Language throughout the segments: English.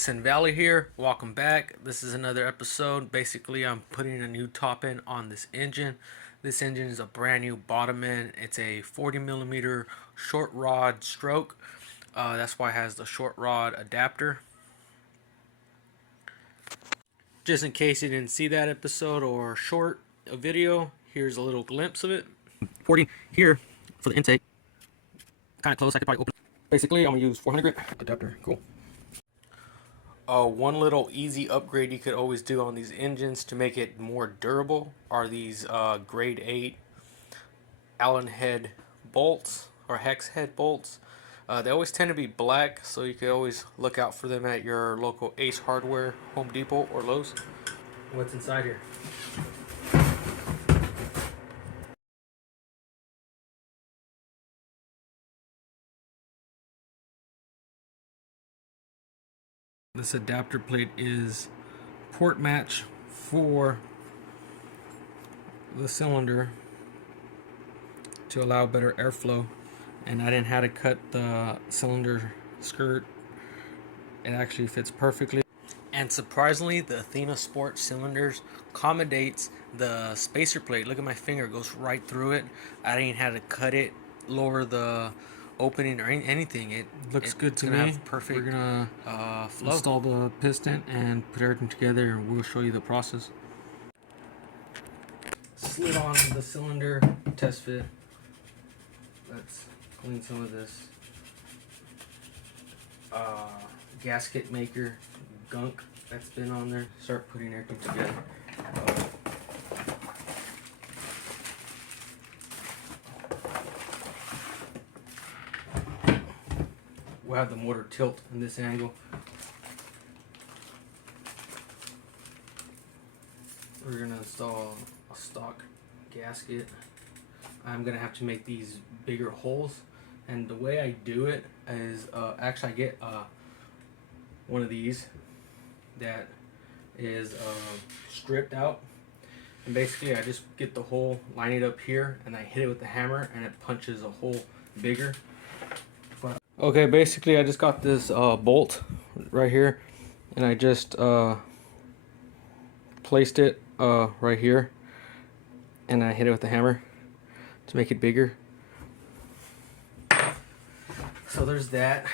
Cen-Valley here. Welcome back. This is another episode. Basically, I'm putting a new top end on this engine. This engine is a brand new bottom end. It's a 40 millimeter short rod stroke. That's why it has the short rod adapter. Just in case you didn't see that episode or short a video, here's a little glimpse of it. 40 here for the intake. Kind of close. I could probably open. Basically, I'm gonna use 400 adapter. Cool. One little easy upgrade you could always do on these engines to make it more durable are these grade 8 Allen head bolts or hex head bolts. They always tend to be black, so you can always look out for them at your local Ace Hardware, Home Depot, or Lowe's. What's inside here? This adapter plate is port match for the cylinder to allow better airflow, and I didn't have to cut the cylinder skirt. It actually fits perfectly, and surprisingly the Athena Sport cylinders accommodates the spacer plate. Look at my finger, it goes right through it. I didn't have to cut it, lower the opening or anything. It looks good to me. Perfect. We're gonna flow. Install the piston and put everything together, and we'll show you the process. Slid on the cylinder test fit. Let's clean some of this gasket maker gunk that's been on there. Start putting everything together. We'll have the motor tilt in this angle. We're going to install a stock gasket. I'm going to have to make these bigger holes, and the way I do it is actually I get one of these that is stripped out, and basically I just get the hole, line it up here, and I hit it with the hammer and it punches a hole bigger. Okay, basically I just got this bolt right here, and I just placed it right here, and I hit it with the hammer to make it bigger. So there's that.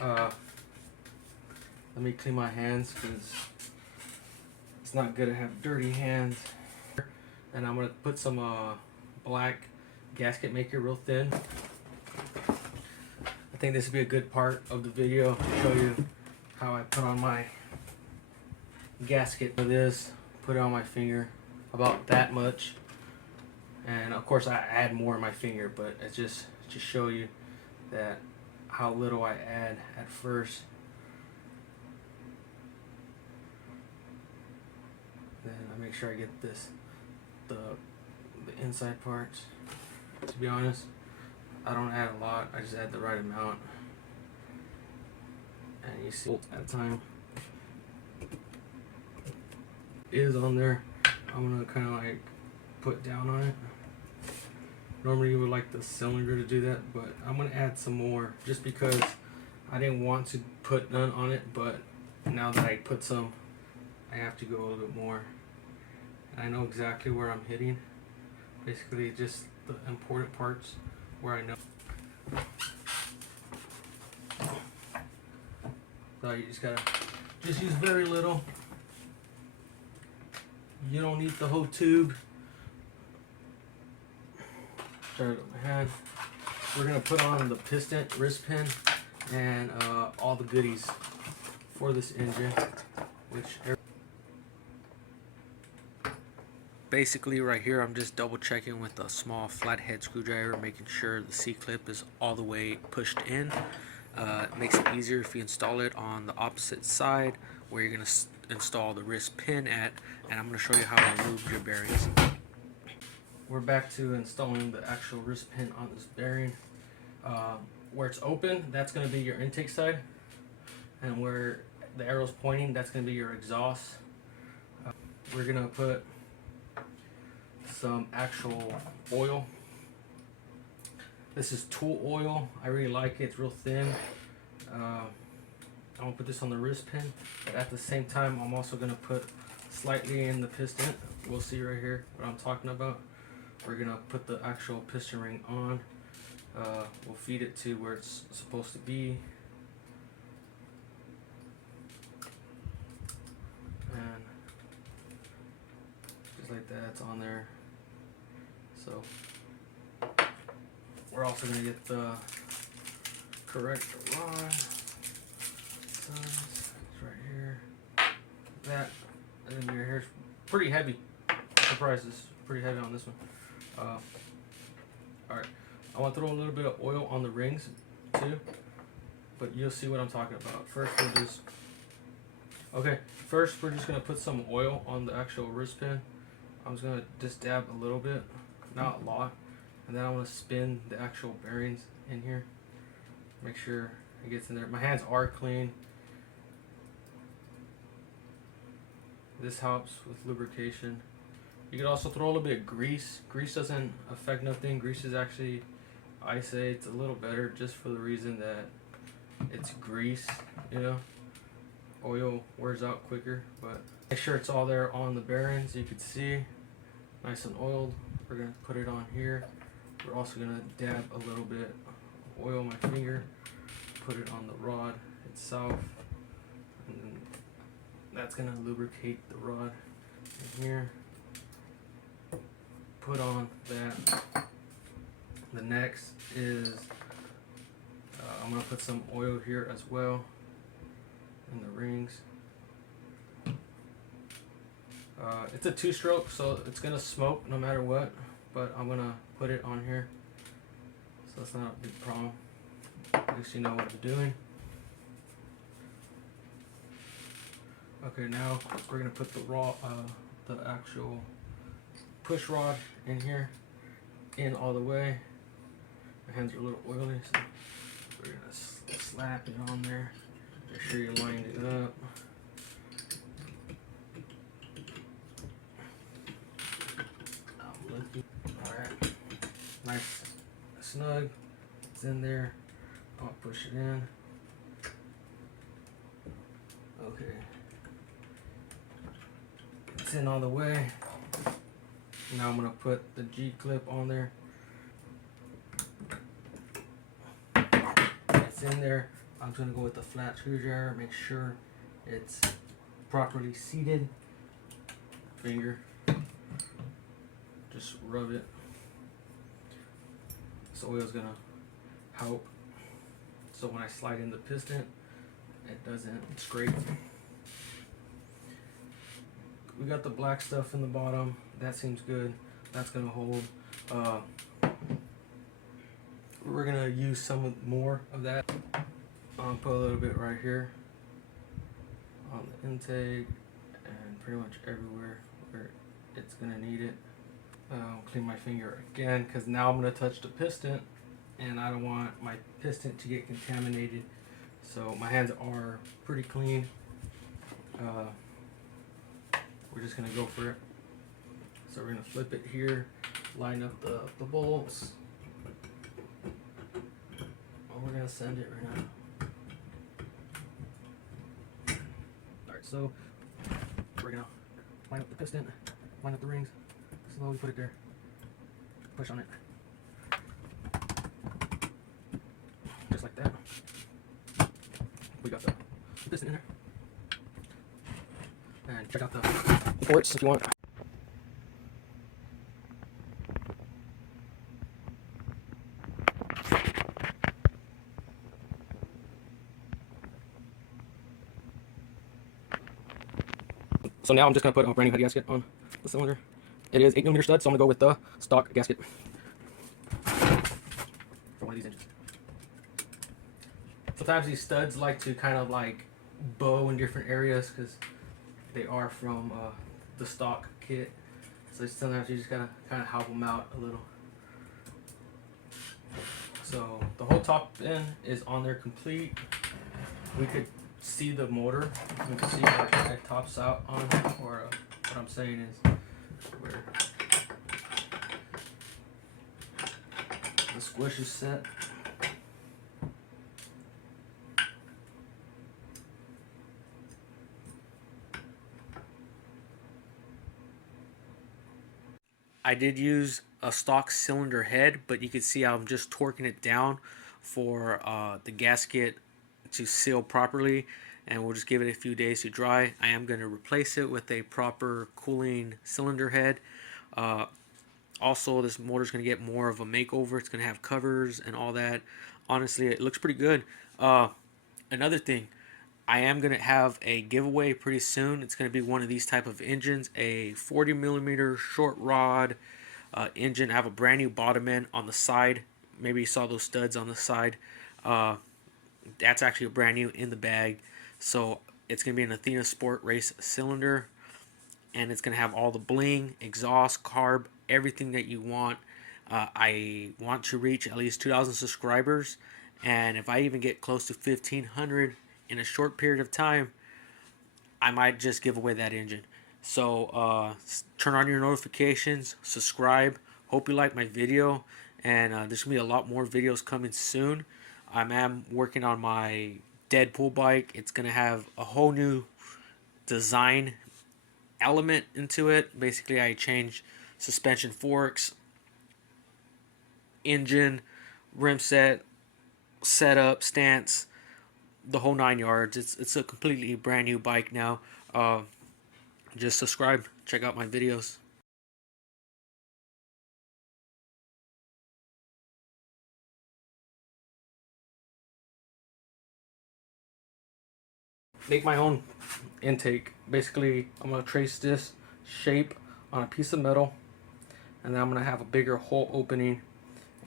Let me clean my hands because it's not good to have dirty hands. And I'm gonna put some black gasket maker real thin. I think this would be a good part of the video to show you how I put on my gasket for this. Put it on my finger, about that much, and of course I add more in my finger, but it's just to show you that how little I add at first. Then I make sure I get this the inside parts. To be honest, I don't add a lot, I just add the right amount. And you see at a time is on there. I'm gonna kind of like put down on it. Normally you would like the cylinder to do that, but I'm gonna add some more just because I didn't want to put none on it, but now that I put some, I have to go a little bit more. And I know exactly where I'm hitting. Basically just the important parts where I know. So you just gotta use very little. You don't need the whole tube. Start it with my hand. We're gonna put on the piston, wrist pin, and all the goodies for this engine. Basically right here I'm just double checking with a small flathead screwdriver, making sure the C-clip is all the way pushed in. It makes it easier if you install it on the opposite side where you're going to install the wrist pin at, and I'm going to show you how to remove your bearings. We're back to installing the actual wrist pin on this bearing. Where it's open, that's going to be your intake side, and where the arrow's pointing, that's going to be your exhaust. We're going to put some actual oil. This is tool oil. I really like it. It's real thin. I'm gonna put this on the wrist pin, but at the same time I'm also gonna put slightly in the piston. We'll see right here what I'm talking about. We're gonna put the actual piston ring on. We'll feed it to where it's supposed to be, and just like that, it's on there. So we're also gonna get the correct rod size right here. That, and then your hair's pretty heavy. I'm surprised it's pretty heavy on this one. Alright, I want to throw a little bit of oil on the rings too, but you'll see what I'm talking about. First we're just gonna put some oil on the actual wrist pin. I'm just gonna just dab a little bit, not a lot, and then I want to spin the actual bearings in here. Make sure it gets in there. My hands are clean. This helps with lubrication. You could also throw a little bit of grease. Grease doesn't affect nothing. Grease is actually, I say it's a little better just for the reason that it's grease, you know. Oil wears out quicker, but make sure it's all there on the bearings. You can see, nice and oiled. We're gonna put it on here. We're also gonna dab a little bit of oil on my finger, put it on the rod itself, and then that's gonna lubricate the rod in here. Put on that. The next is I'm gonna put some oil here as well in the rings. It's a 2-stroke, so it's gonna smoke no matter what, but I'm gonna put it on here, so it's not a big problem. At least you know what I'm doing. Okay, now we're gonna put the actual push rod in here, in all the way. My hands are a little oily, so we're gonna slap it on there. Make sure you line it up. Alright, nice, snug. It's in there. I'll push it in. Okay. It's in all the way. Now I'm gonna put the G clip on there. It's in there. I'm gonna go with the flat screwdriver, make sure it's properly seated. Finger, just rub it. This oil's gonna help, so when I slide in the piston, it doesn't scrape. We got the black stuff in the bottom. That seems good. That's gonna hold. We're gonna use some more of that. Put a little bit right here on the intake and pretty much everywhere where it's gonna need it. I'll clean my finger again because now I'm gonna touch the piston and I don't want my piston to get contaminated. So my hands are pretty clean. We're just gonna go for it. So we're gonna flip it here, line up the bolts. We're gonna send it right now. Alright, so we're gonna line up the piston, line up the rings, slowly put it there, push on it. Just like that. We got the piston in there. And check out the ports if you want. So now I'm just going to put a brand new head gasket on the cylinder. It is 8mm stud, so I'm going to go with the stock gasket for one of these engines. Sometimes these studs like to kind of like bow in different areas because they are from the stock kit. So sometimes you just gotta kind of help them out a little. So the whole top end is on there complete. We could see the motor. We can see where it tops out on, or what I'm saying is where the squish is set. I did use a stock cylinder head, but you can see I'm just torquing it down for the gasket to seal properly, and we'll just give it a few days to dry. I am going to replace it with a proper cooling cylinder head. Also, this motor is going to get more of a makeover. It's going to have covers and all that. Honestly, it looks pretty good. Another thing, I am going to have a giveaway pretty soon. It's going to be one of these type of engines, a 40 millimeter short rod engine. I have a brand new bottom end on the side. Maybe you saw those studs on the side. That's actually a brand new in the bag. So it's going to be an Athena Sport Race cylinder, and it's going to have all the bling, exhaust, carb, everything that you want. I want to reach at least 2,000 subscribers, and if I even get close to 1,500 in a short period of time, I might just give away that engine. So turn on your notifications, subscribe. Hope you like my video, and there's going to be a lot more videos coming soon. I am working on my Deadpool bike. It's going to have a whole new design element into it. Basically, I changed suspension forks, engine, rim set, setup, stance, the whole 9 yards. It's a completely brand new bike now. Just subscribe, check out my videos. Make my own intake. Basically, I'm going to trace this shape on a piece of metal, and then I'm going to have a bigger hole opening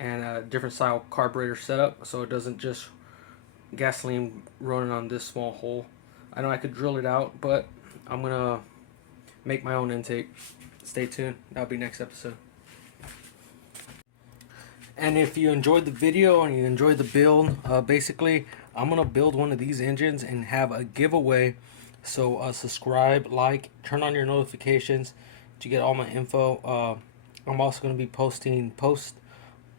and a different style carburetor setup, so it doesn't just gasoline running on this small hole. I know I could drill it out, but I'm going to make my own intake. Stay tuned. That'll be next episode. And if you enjoyed the video and you enjoyed the build, basically I'm gonna build one of these engines and have a giveaway. So subscribe, like, turn on your notifications to get all my info. I'm also gonna be posting posts,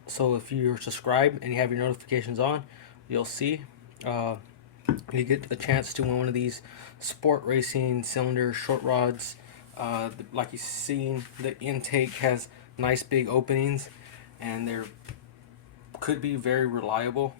so if you're subscribed and you have your notifications on, you'll see you get a chance to win one of these sport racing cylinder short rods. Like you've seen, the intake has nice big openings, and they're could be very reliable.